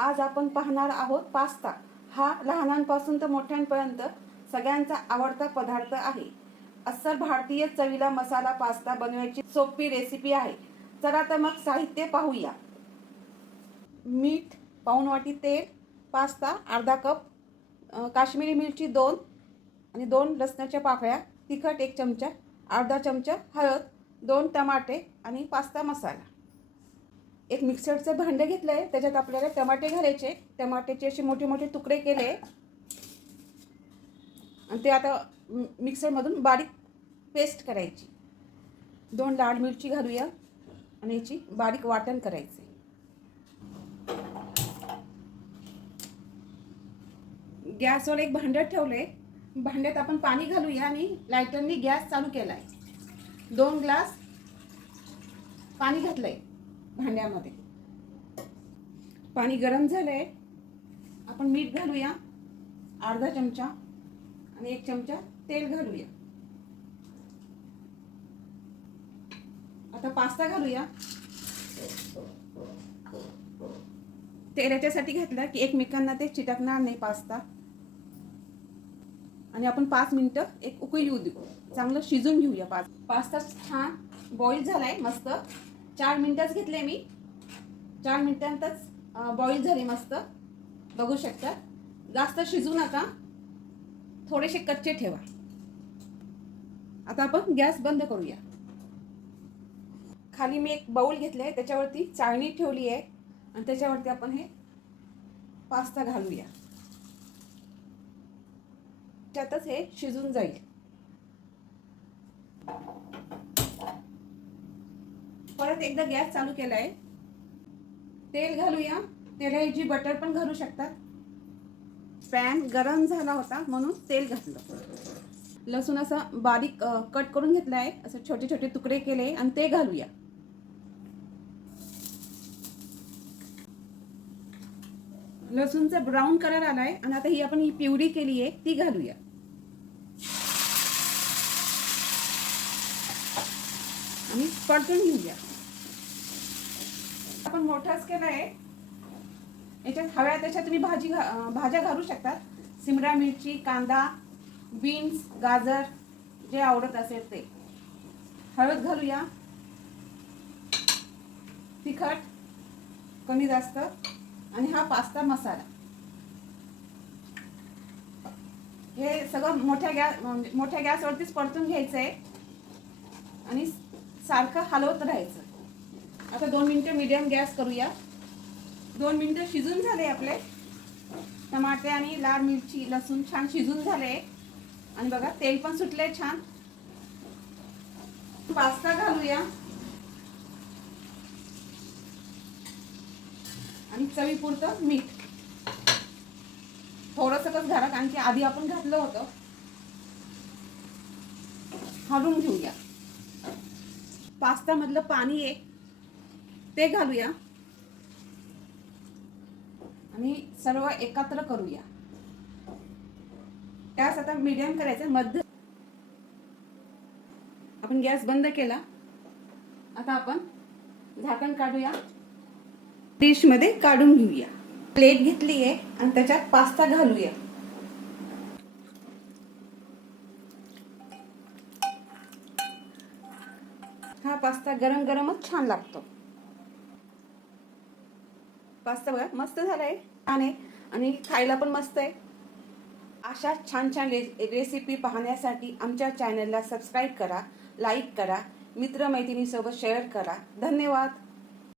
आज आपण पाहणार आहोत पास्ता। हा लहानांपासून तर मोठ्यांपर्यंत सगळ्यांचा आवडता पदार्थ आहे। अस्सल भारतीय चवीला मसाला पास्ता बनवायची सोपी रेसिपी आहे। चला तर मग साहित्य पाहूया। मीठ पाऊण वाटी, तेल, पास्ता अर्धा कप, काश्मीरी मिरची 2 आणि 2 लसणाच्या पाकळ्या, तिखट 1 चमचा, अर्धा चमचा हळद, 2 टमाटे आणि पास्ता मसाला। एक मिक्सरचं भांडं घेतलंय, त्याच्यात आपल्याला टमाटे घालायचे। टमाट्याचे असे मोठे मोठे तुकडे केले आणि ते आता मिक्सरमधून बारीक पेस्ट करायची। 2 लाल मिरची घालूया आणि याची बारीक वाटण करायचे। गॅसवर एक भांडं ठेवले, भांड्यात आपण पाणी घालूया आणि लायटरनी गॅस चालू केलाय। 2 ग्लास पाणी घातलंय भांड्यामध्ये। पाणी गरम झालंय, आपण मीठ घालूया अर्धा चमचा आणि 1 चमचा तेल घालूया। आता पास्ता घालूया। तेल याच्यासाठी घातलं की एकमेकांना ते चिटकणार नाही पास्ता। आणि आपण 5 मिनिटं एक उकळी येऊ देऊ, चांगलं शिजून घेऊया। पास्ता छान बॉईल झालाय मस्त। 4 मिनिटच घेतले मी, 4 मिनिटांतच बॉईल झाले मस्त, बघू शकता। जास्त शिजू नका, थोडेसे कच्चे ठेवा। आता आपण गॅस बंद करूया। खाली मी एक बाउल घेतलाय, त्याच्यावरती चाळणी ठेवली आहे आणि त्याच्यावरती आपण हे पास्ता घालूया। त्यातच हे शिजून जाईल। परत एकदा गॅस चालू केलाय, तेल घालूया। तेलाऐवजी बटर पण घालू शकतात। पॅन गरम झाला होता म्हणून तेल घातलं। लसूण असा बारीक कट करून घेतलाय, असं छोटे छोटे तुकडे केले आणि ते घालूया। लसूणचा ब्राऊन कलर आलाय आणि आता ही आपण प्युरी केली आहे ती घालूया आणि परतून घेऊया। आपण मोठाच केलाय, याच्यात हव्या तशा तुम्ही भाज्या घालू शकता। सिमला मिरची, कांदा, बीन्स, गाजर जे आवडत असेल ते। हळद घालूया, तिखट कमी जास्त, आणि हा पास्ता मसाला। हे सगळं मोठ्या गॅसवरतीच परतून घ्यायचंय आणि सारखं हलवत राहायचं। आता 2 मिनिटं मीडियम गॅस करूया। 2 मिनिटं शिजून झाले आपले। टमाटे आणि लाल मिरची, लसूण छान शिजून झाले आणि बघा तेल पण सुटले छान। पास्ता घालूया आणि चवीपुरतं मीठ थोडंसंच घाला, कारण की आधी आपण घातलं होतं। हलवून घेऊया। पास्ता मधलं पाणी आहे ते घालूया आणि सर्व एकत्र करूया। गॅस आता मीडियम करायचा, मध्य। आपण गॅस बंद केला। आता आपण झाकण काढूया, डिश मध्ये काढून घेऊया। प्लेट घेतली आहे आणि त्याच्यात पास्ता घालूया। हा पास्ता गरम गरमच छान लागतो। पास्ता बघा मस्त झालाय, छान आहे आणि खायला पण मस्त आहे। अशा छान छान रेसिपी पाहण्यासाठी आमच्या चॅनलला सबस्क्राईब करा, लाईक करा, मित्र मैत्रिणींसोबत शेअर करा। धन्यवाद।